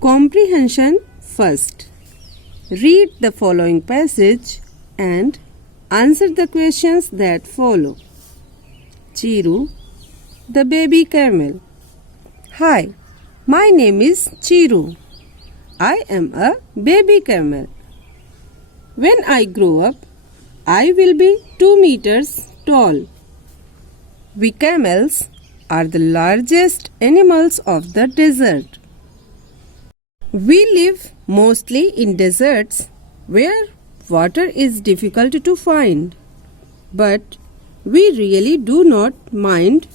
Comprehension first. Read the following passage and answer the questions that follow. Chiru, the baby camel. Hi, my name is Chiru. I am a baby camel. When I grow up, I will be 2 meters tall. We camels are the largest animals of the desert. We live mostly in deserts where water is difficult to find, but we really do not mind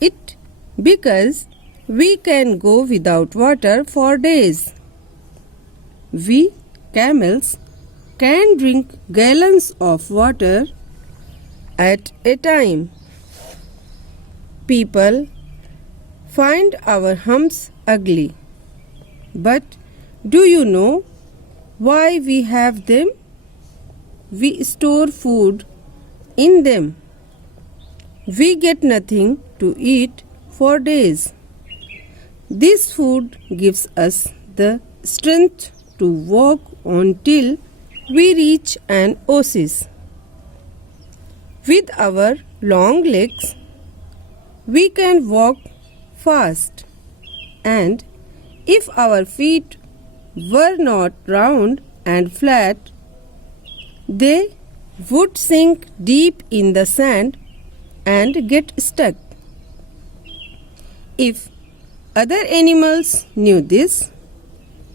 it because we can go without water for days. We camels can drink gallons of water at a time. People find our humps ugly. But do you know why we have them? We store food in them. We get nothing to eat for days. This food gives us the strength to walk until we reach an oasis. With our long legs, we can walk fast, and if our feet were not round and flat, they would sink deep in the sand and get stuck. If other animals knew this,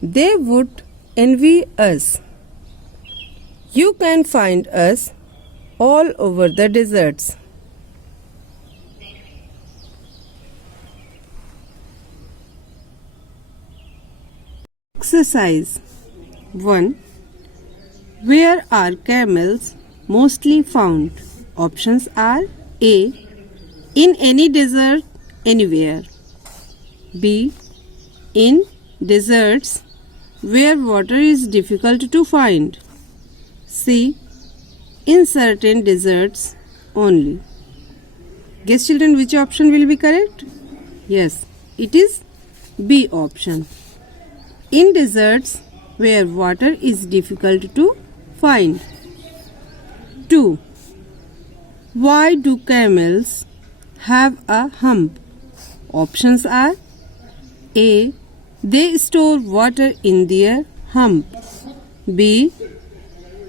they would envy us. You can find us all over the deserts. Exercise 1. Where are camels mostly found? Options are A. In any desert, anywhere. B. In deserts where water is difficult to find. C. In certain deserts only. Guess children, which option will be correct? Yes, it is B option. In deserts where water is difficult to find. 2. Why do camels have a hump? Options are A. They store water in their hump. B.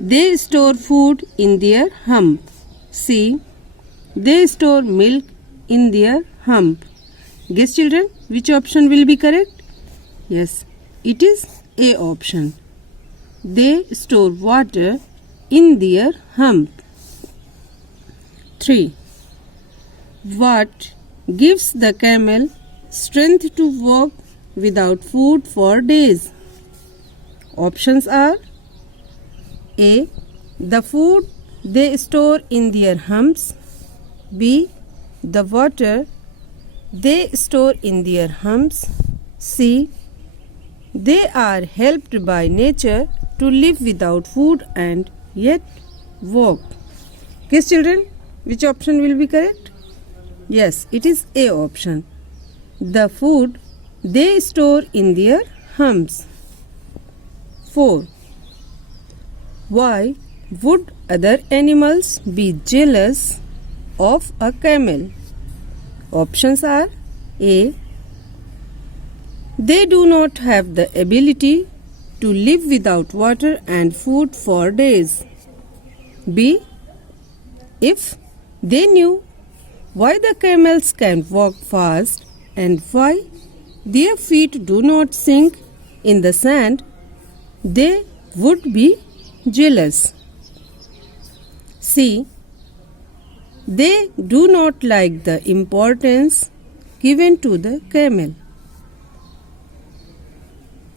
They store food in their hump. C. They store milk in their hump. Guess children, which option will be correct? Yes, it is A option. They store water in their hump. 3. What gives the camel strength to walk without food for days? Options are A. The food they store in their humps. B. The water they store in their humps. C. They are helped by nature to live without food and yet walk. Guess children, which option will be correct? Yes, it is A option. The food they store in their humps. 4. Why would other animals be jealous of a camel? Options are A. They do not have the ability to live without water and food for days. B. If they knew why the camels can walk fast and why their feet do not sink in the sand, they would be jealous. C. They do not like the importance given to the camel.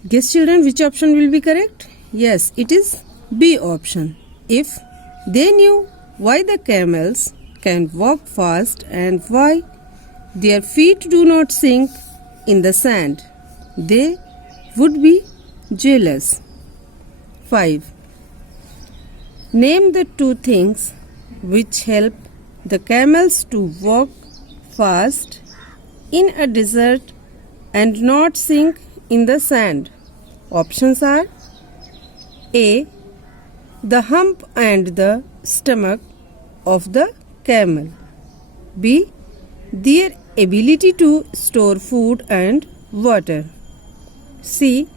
Guess children, which option will be correct? Yes, it is B option. If they knew why the camels can walk fast and why their feet do not sink in the sand, they would be jealous. 5. Name the 2 things which help the camels to walk fast in a desert and not sink in the sand? Options are A. The hump and the stomach of the camel. B. Their ability to store food and water. C.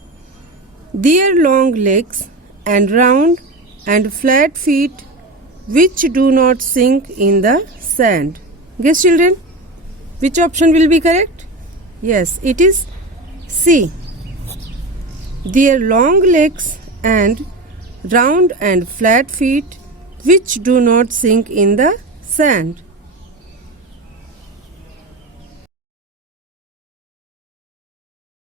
Their long legs and round and flat feet which do not sink in the sand. Guess, children, which option will be correct? Yes, it is C. Their long legs and round and flat feet which do not sink in the sand.